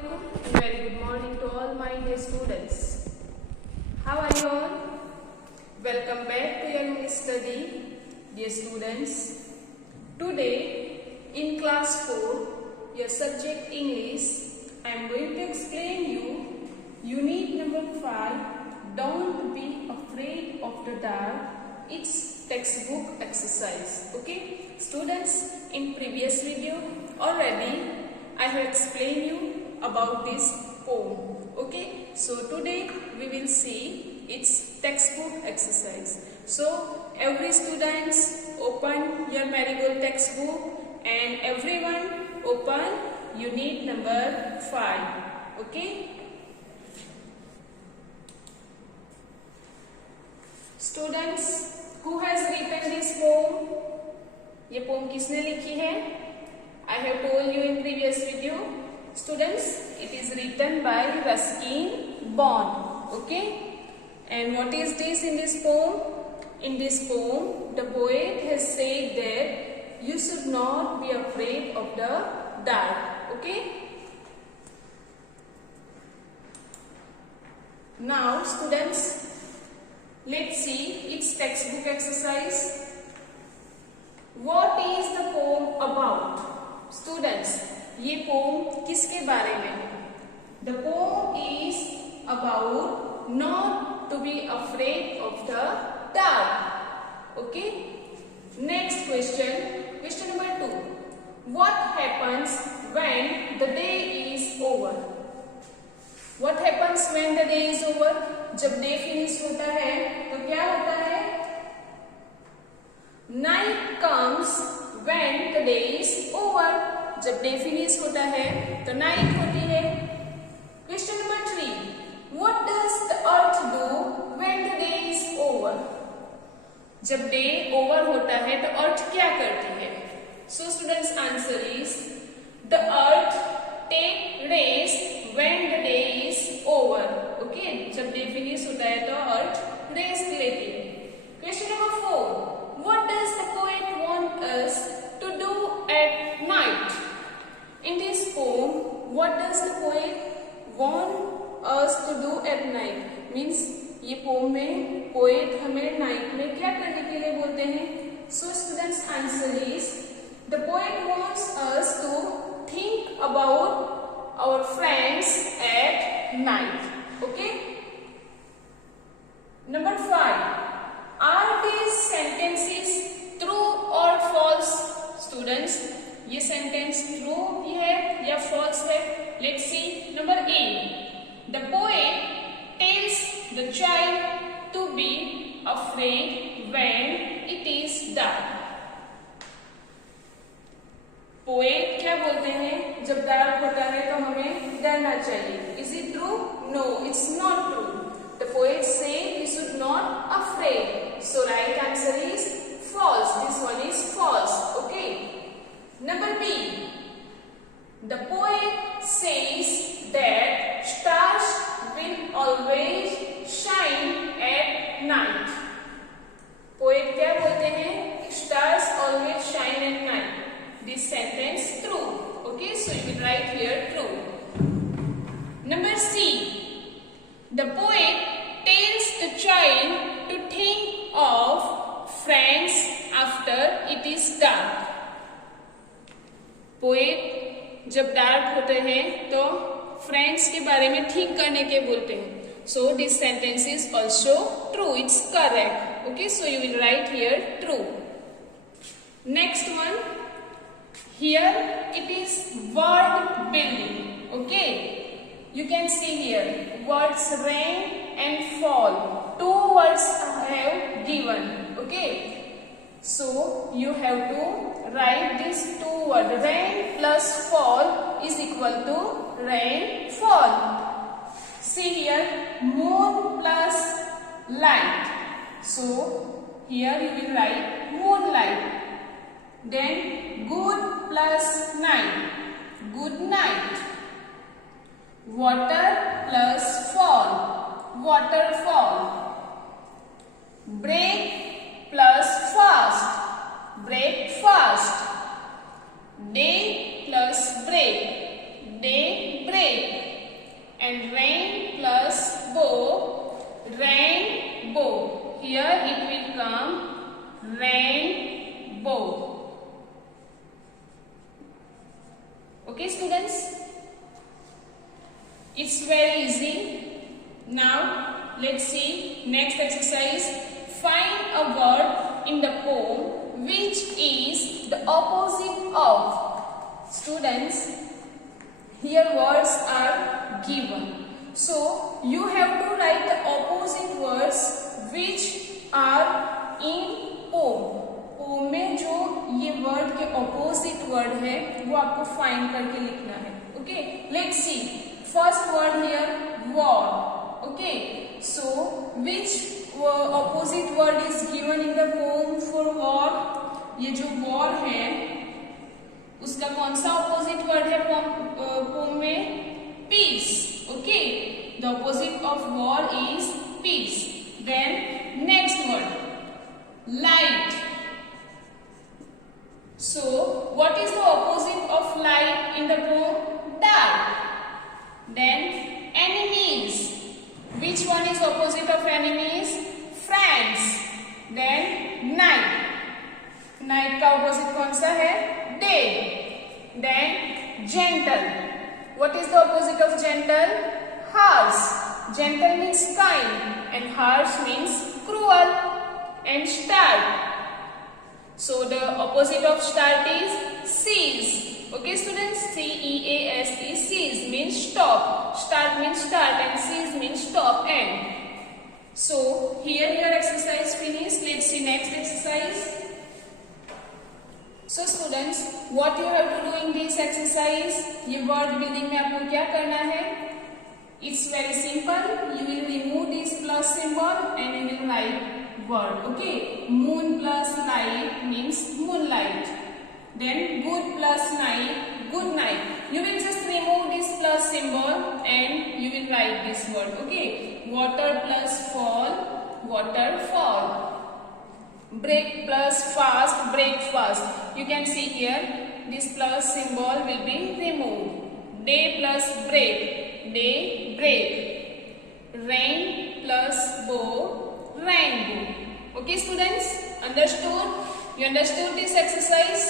Very good morning to all my dear students. How are you all? Welcome back to your English study, dear students. Today in class 4, your subject English, I am going to explain you unit number 5, Don't be afraid of the dark. It's textbook exercise. Okay, students, in previous video already I have explained you about this poem. Okay, so today we will see its textbook exercise. So every students open your Marigold textbook and everyone open unit number 5. Okay, students, who has written this poem? ये poem किसने लिखी है? I have told you in previous video. Students, it is written by Ruskin Bond. Okay, and what is this in this poem? In this poem, the poet has said that you should not be afraid of the dark. Okay, now students, let's see its textbook exercise. What is the poem about? Students, ये pome किसके बारे में है? The poem is about not to be afraid of the dark. Okay. Next question. Question number 2. What happens when the day is over? What happens when the day is over? जब day finish होता है तो क्या होता है? Night comes when the day is over. जब day finish होता है तो नाइट होती है. Question number 3. What does the earth do when the day is over? जब डे ओवर होता है तो अर्थ क्या करती है? So students, answer is the earth take rest when the day is over. Okay, जब डे फिनिश होता है तो अर्थ रेस्ट लेती है. Question number 4. What does the poet want us to do at night? In this poem, what does the poet want us to do at night? Means ये poem में poet हमें night में क्या करने के लिए बोलते हैं? So students, answer is the poet wants us to think about our friends at night. Okay. Number 5. Are these sentences true or false? Students, ये सेंटेंस ट्रू है या फॉल्स है? Let's see. Number A. The poet tells the child to be afraid when it is dark. Poet क्या बोलते हैं? जब dark होता है तो हमें डरना चाहिए. Is it true? No, it's not true. The poet say you should not afraid. So right answer is false. This one is false. Okay. Number B. The poet says that stars will always shine at night. Poet क्या बोलते हैं? Stars always shine at night. This sentence true. Okay, so you will write here true. Number C. The poet tells the child to think of friends after it is dark. Poet जब dark होते हैं तो friends के बारे में ठीक करने के बोलते हैं. So this sentence is also true. It's correct. Okay, so you will write here true. Next one. Here it is word building. Okay, you can see here words rain and fall. 2 words have given. Okay, so you have to write these 2 words. Rain plus fall is equal to rainfall. See here, moon plus light. So here you will write moonlight. Then good plus night, good night. Water plus fall, waterfall. Break plus fast, breakfast. Day plus break, day break. and rain plus bow, rainbow. Here it will come rainbow. Okay, students? It's very easy. Now, let's see next exercise. Find a word in the poem which is the opposite of. Students, here words are given. So, you have to write the opposite words which are in poem. Poem में जो ये word के opposite word है वो आपको find करके लिखना है. Okay, let's see. First word here war. Okay, so which opposite word is given in the poem for war? ये जो वॉर है उसका कौन सा ऑपोजिट वर्ड है पोम में? Peace. Okay, the opposite of war is peace. Then next word light. So, what is the opposite of light in the poem? Dark. Then, enemies. Which one is opposite of enemies? Friends. Then, night. Night का opposite कौन सा है? Day. Then, gentle. What is the opposite of gentle? Harsh. Gentle means kind and harsh means cruel. And start. So the opposite of start is cease. Okay, students, C-E-A-S-E, cease means stop. Start means start and cease means stop, end. So here your exercise finished. Let's see next exercise. So students, what you have to do in this exercise? ये word building में आपको क्या करना है? It's very simple. You will remove this plus symbol and you will write word. Okay, moon plus light means moonlight. Then good plus night, good night. You will just remove this plus symbol and you will write this word. Okay, water plus fall, waterfall. Break plus fast, breakfast. You can see here this plus symbol will be removed. Day plus break, day break. Rain plus bow, rainbow. Okay, students, understood? You understood this exercise?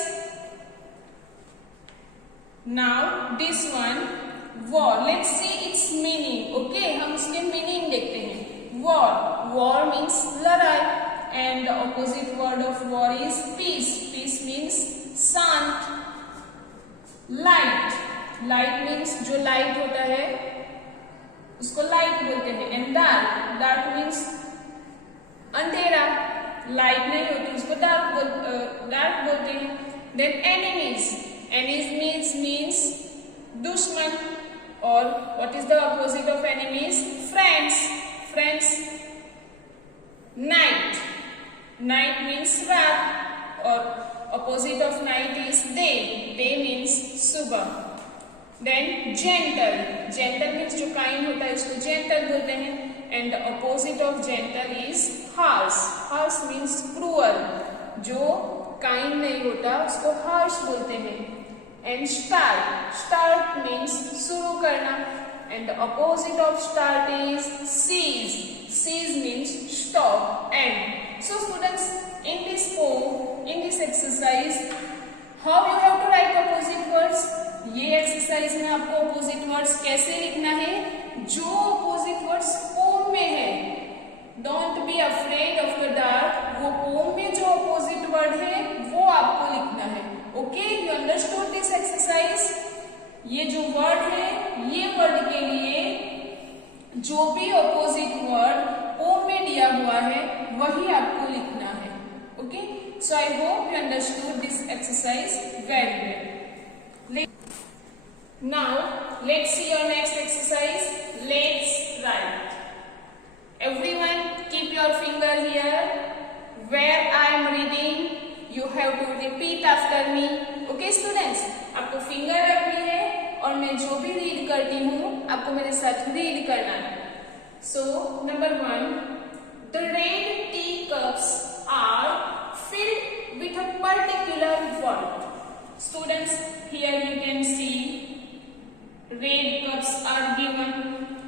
Now this one war. Let's see its meaning. Okay, हम इसके meaning देखते हैं. War. War means लड़ाई and the opposite word of war is peace. Peace means शांत. Light. Light means जो light होता है उसको light बोलते हैं. And dark. Dark means अंधेरा. लाइट नहीं होती उसको डार्क बोलते हैं. Then enemies. एनिमीज मीन्स दुश्मन. और what is the opposite of enemies? Friends. Friends. Night. Night means रात और opposite of night is day. Day means सुबह. Then gentle. जेंटल मीन्स जो काइंड होता है इसको जेंटल बोलते हैं. And the opposite of gentle is harsh. Harsh means cruel. जो kind नहीं होता उसको harsh बोलते हैं. And start. Start means शुरू करना. And the opposite of start is cease. Cease means stop, end. So students, in this poem, in this exercise, how you have to write opposite words? ये exercise में आपको opposite words कैसे लिखना है? जो opposite words pome में है. Don't be afraid of the dark. वो पोम में जो ऑपोजिट वर्ड है वो आपको लिखना है. Okay, you understood this exercise? ये जो वर्ड है ये वर्ड के लिए जो भी ऑपोजिट वर्ड पोम में दिया हुआ है वही आपको लिखना है. Okay, so I hope you understood this exercise very well. Now, let's see your next exercise. Let's write. Everyone, keep your finger here. Where I am reading, you have to repeat after me. Okay, students? आपको finger रखनी है और मैं जो भी read करती हूँ आपको मेरे साथ read करना है. So, number 1, the red teacups are filled with a particular word. Students, here you can see red cups are given.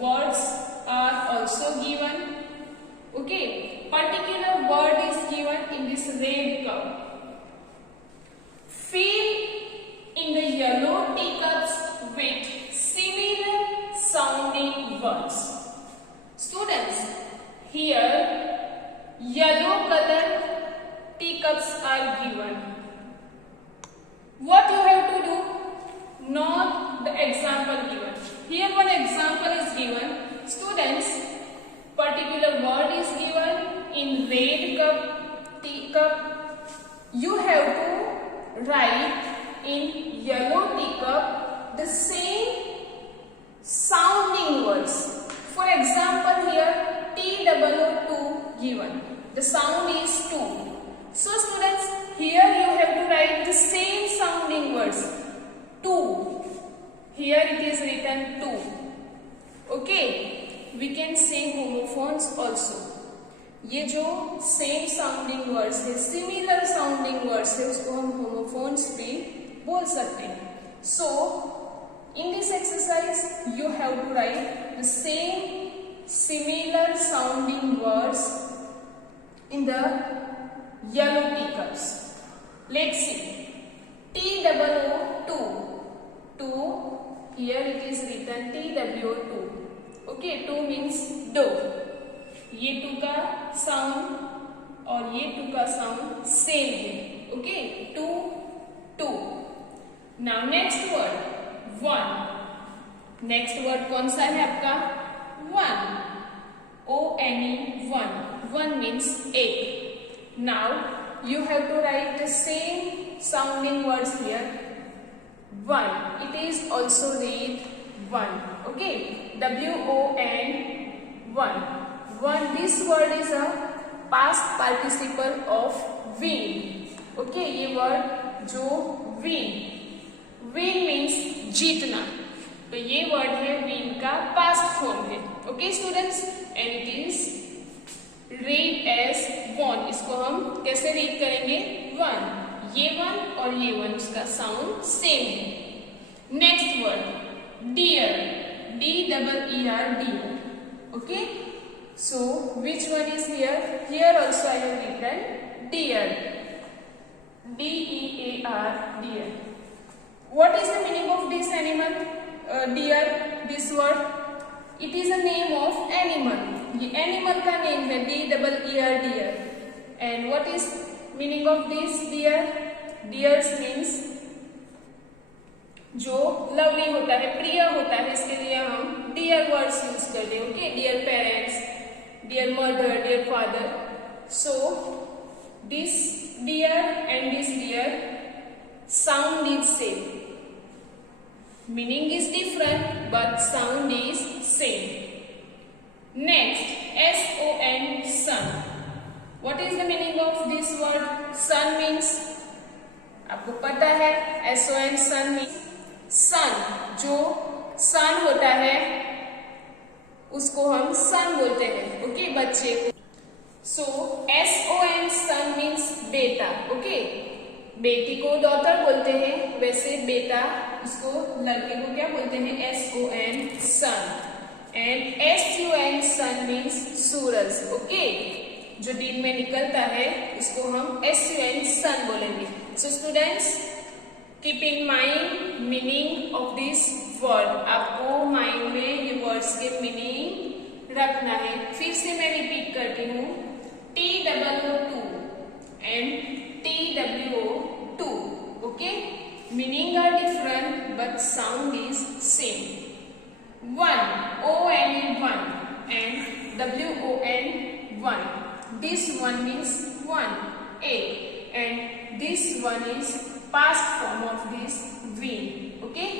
words are also given. Okay, particular word is given in this red cup. Fill in the yellow teacups with similar sounding words. Students, here yellow color teacups are given. What you have to do? Not the example given. Here one example is given. Students, particular word is given in red cup, teacup. You have to write in yellow teacup the same sounding words. For example, here TOO2 given. The sound is 2. So students, here you have to write the same sounding words. 2. Here it is written 2. Okay, we can say homophones also. ये जो same sounding words है, similar sounding words है, उसको हम homophones भी बोल सकते हैं. So in this exercise you have to write the same similar sounding words in the yellow teacups. Let's see. TOO2. 2. Here it is written TWO2. Okay, 2 means do. ये 2 का sound और ये 2 का साउंड सेम है. Okay, 2 2. Now next word 1. Next word कौन सा है आपका? 1. ONE 1. 1 means 8. Now you have to write the same sounding words here. 1. It is also read 1. Okay, WON 1. 1. This word is a past participle of win. Okay, ये word जो win means जीतना, तो ये word है win का past form है. Okay students, and it is read as 1. इसको हम कैसे read करेंगे? 1. ये 1 और ये 1 उसका साउंड सेम है. Next word dear. DEER dear. Okay. So, which one is here? Here also I have written deer. DEAR, deer. What is the meaning of this animal? Deer, this word? It is a name of animal. ये animal का name है DEER, deer. And what is meaning of this deer? Deers means जो lovely होता है, प्रिय होता है, इसके लिए हम dear words यूज करते हैं. Okay, dear parents, dear mother, dear father. So this dear and this dear sound is same. Meaning is different but sound is same. Next, SON, sun. What is the meaning of this word? Sun means, आपको पता है SON, sun means sun. जो sun होता है उसको हम सन बोलते हैं. ओके, बच्चे को. सो SON, सन मीन्स बेटा. ओके, बेटी को डॉटर बोलते हैं, वैसे बेटा उसको लड़के को क्या बोलते हैं? SON, son. And SUN, sun means सूरज. ओके, जो दिन में निकलता है उसको हम SUN, सन बोलेंगे. So students, keep in mind meaning of this word. आपको माइंड में ये वर्ड्स के मीनिंग रखना है. फिर से मैं रिपीट करती हूँ. TOO2 and TWO2. Okay, meaning are different but sound is same. 1 ONE 1 and WON 1. This one means 1, 8, and this one is past form of this win. Okay.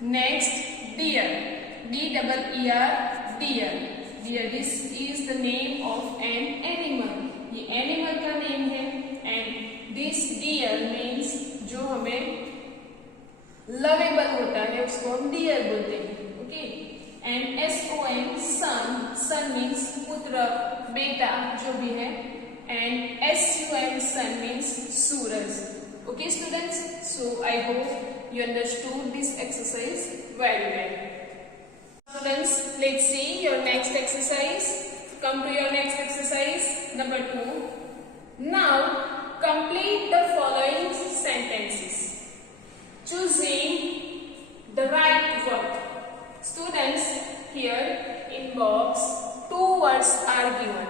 Next, deer. DEER, deer. Deer, this is the name of an animal. ये animal का name है. And this deer means जो हमें lovable होता है उसको हम deer बोलते हैं. Okay. And SON, son. Son means पुत्र, बेटा, जो भी है. And SUN, sun means Suraj. Okay students, so I hope you understood this exercise very well. Students, next exercise. Come to your next exercise. Number 2. Now complete the following sentences, choosing the right word. Students, here in box 2 words are given.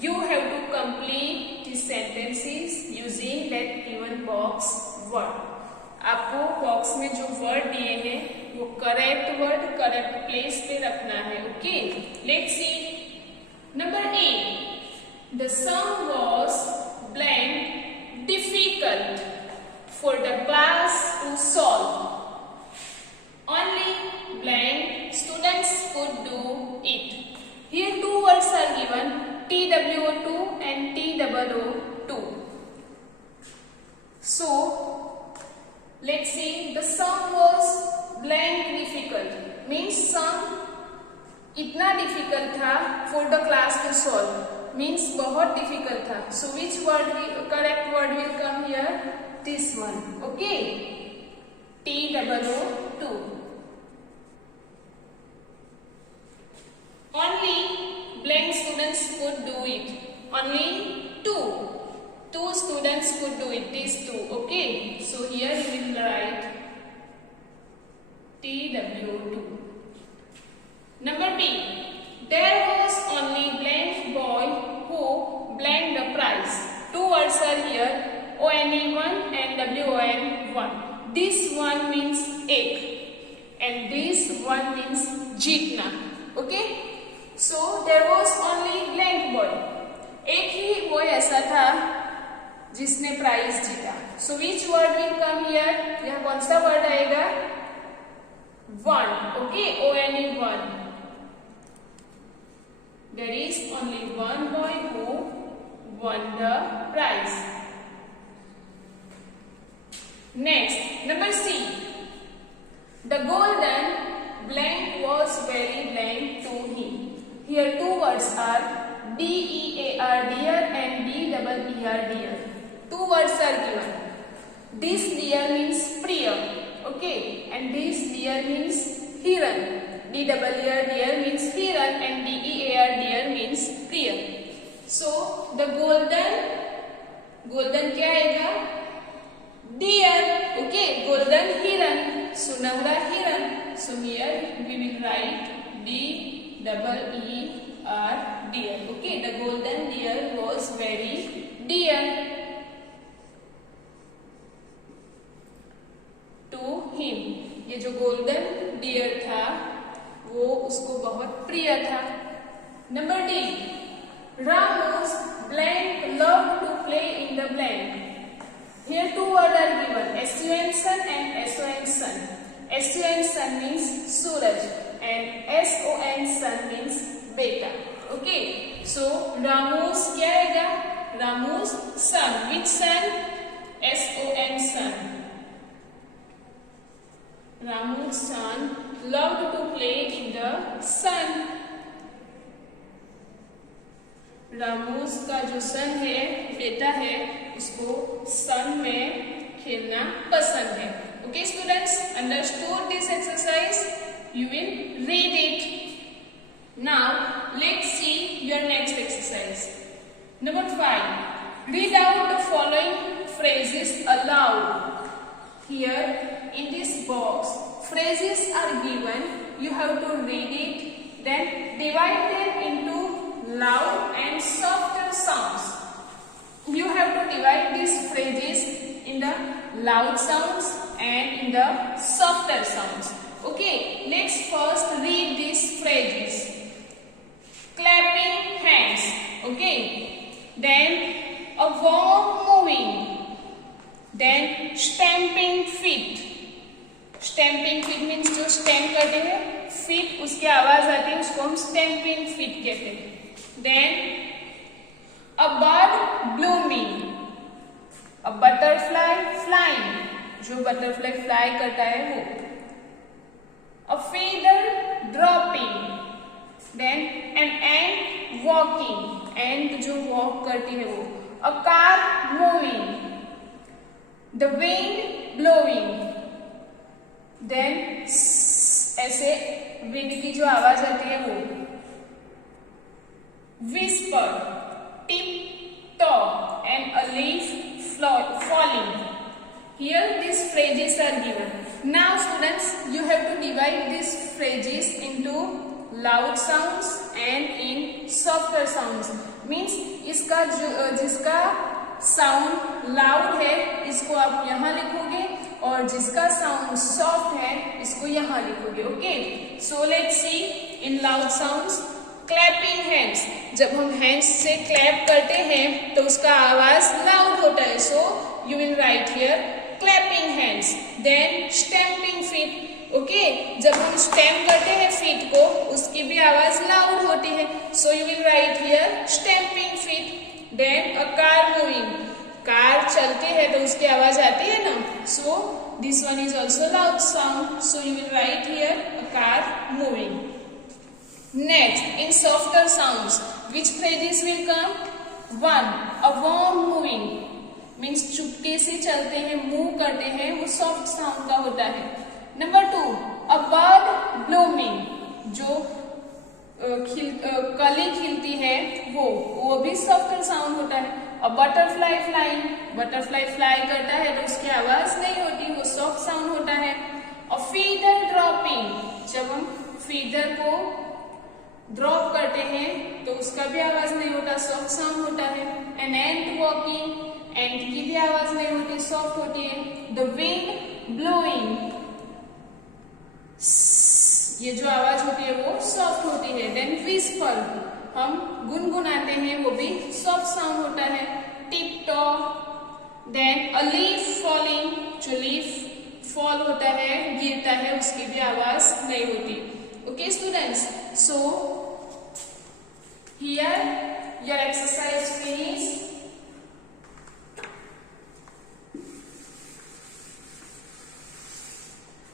You have to complete the sentences using that given box word. आपको box में जो word दिए हैं वो correct word correct place पे रखना है. Okay, let's see. Number A. The sum was blank difficult for the class to solve. Only blank students could do it. Here 2 words are given, TWO2 and TOO2. So let's see, the sum was blank difficult means sum इतना difficult था for the class to solve means बहुत difficult था. So which word correct word will come here? This one. Okay, TOO2. Only blank students could do it. Only two students could do it. These 2. Okay, so here we will write TWO2. Number B. There was only blank boy who blank the prize. 2 words are here, ONE1 and WON1. This one means egg and this one means jeetna. Okay, so there was only blank boy. एक ही boy ऐसा था जिसने prize जीता. So which word will come here? यहाँ कौन सा word आएगा? One. Okay, ONE1. There is only one boy who won the prize. Next, number C. The golden blank was very blank to him. Here 2 words are DEAR deer and DEER deer. 2 words are given. This deer means Priya. Okay, and this deer means Hiran. DEER deer means Hiran and DEAR deer means Priya. So the golden क्या आएगा? Deer. Okay, golden hiran, सुनहरा हिरन. So here we will write DEER deer. Okay, the golden deer was very dear to him. ये जो golden deer था वो उसको बहुत प्रिय था. Number D. Ramu's blank loved to play in the blank. Here 2 words are given, SUN sun and SON sun. SUN sun means Suraj and SON sun means beta. Okay, so Ramu's क्या आएगा? Ramu's son. Which son? SON sun. Ramu's son loved to play in the sun. Ramu's का जो सन है, बेटा है, उसको सन में खेलना पसंद है. Okay students, understood this exercise? You will read it. Now let's see your next exercise. Number 5. Read out the following phrases aloud. Here in this box, phrases are given. You have to read it, then divide them into loud and softer sounds. You have to divide these phrases in the loud sounds and in the softer sounds. Okay, let's first read these phrases. Clapping hands. Okay, then a warm moving. Then stamping feet. Stamping feet means जो stamp करते हैं, feet उसकी आवाज आती है, उसको हम stamping feet कहते हैं. Then a bird blooming, a butterfly flying, जो butterfly fly करता है वो. A feather dropping, then an ant walking, ant जो walk करती है वो. A car moving, the wind blowing, then ऐसे wind की जो आवाज आती है वो. whisper, tip-top, and a leaf falling. Here these phrases are given. Now students, you have to divide these phrases into loud sounds and in softer sounds. Means इसका जिसका sound loud है इसको आप यहाँ लिखोगे और जिसका साउंड सॉफ्ट है इसको यहाँ लिखोगे. Okay, so let's see in loud sounds. Clapping hands. जब हम हैंड्स से क्लैप करते हैं तो उसका आवाज लाउड होता है. So you will write here clapping hands. Then stamping feet. Okay, जब हम स्टैम्प करते हैं फीट को उसकी भी आवाज लाउड होती है. So you will write here stamping feet. Then a car moving. Car चलते हैं तो उसकी आवाज आती है ना. So this one is also loud sound. So you will write here a car moving. Next, in softer sounds, which phrases will come? 1. A worm moving means चुपके से चलते हैं, मूव करते हैं, वो सॉफ्ट साउंड का होता है. नंबर 2, a bird blooming, जो कली खिलती है वो भी सॉफ्टर साउंड होता है. a butterfly flying, butterfly fly करता है तो उसकी आवाज नहीं होती, वो सॉफ्ट साउंड होता है. a feather dropping, जब हम फीदर को ड्रॉप करते हैं तो उसका भी आवाज नहीं होता, सॉफ्ट साउंड होता है. एन एंट वॉकिंग, एंट की भी आवाज नहीं होती, सॉफ्ट होती है. द विंड ब्लोइंग, ये जो आवाज होती है वो सॉफ्ट होती है. देन विस्पर, हम गुनगुनाते हैं, वो भी सॉफ्ट साउंड होता है. Tip top. Then a leaf falling, जो लीफ फॉल होता है, गिरता है, उसकी भी आवाज नहीं होती. Okay students, so here your exercise finished.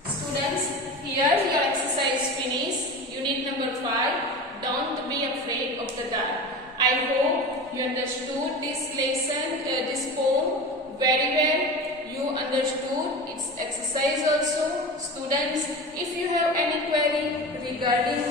Students, here your exercise finished. Unit number 5. Don't be afraid of the dark. I hope you understood this lesson, this poem very well. You understood its exercise also. Students, if you have any query regarding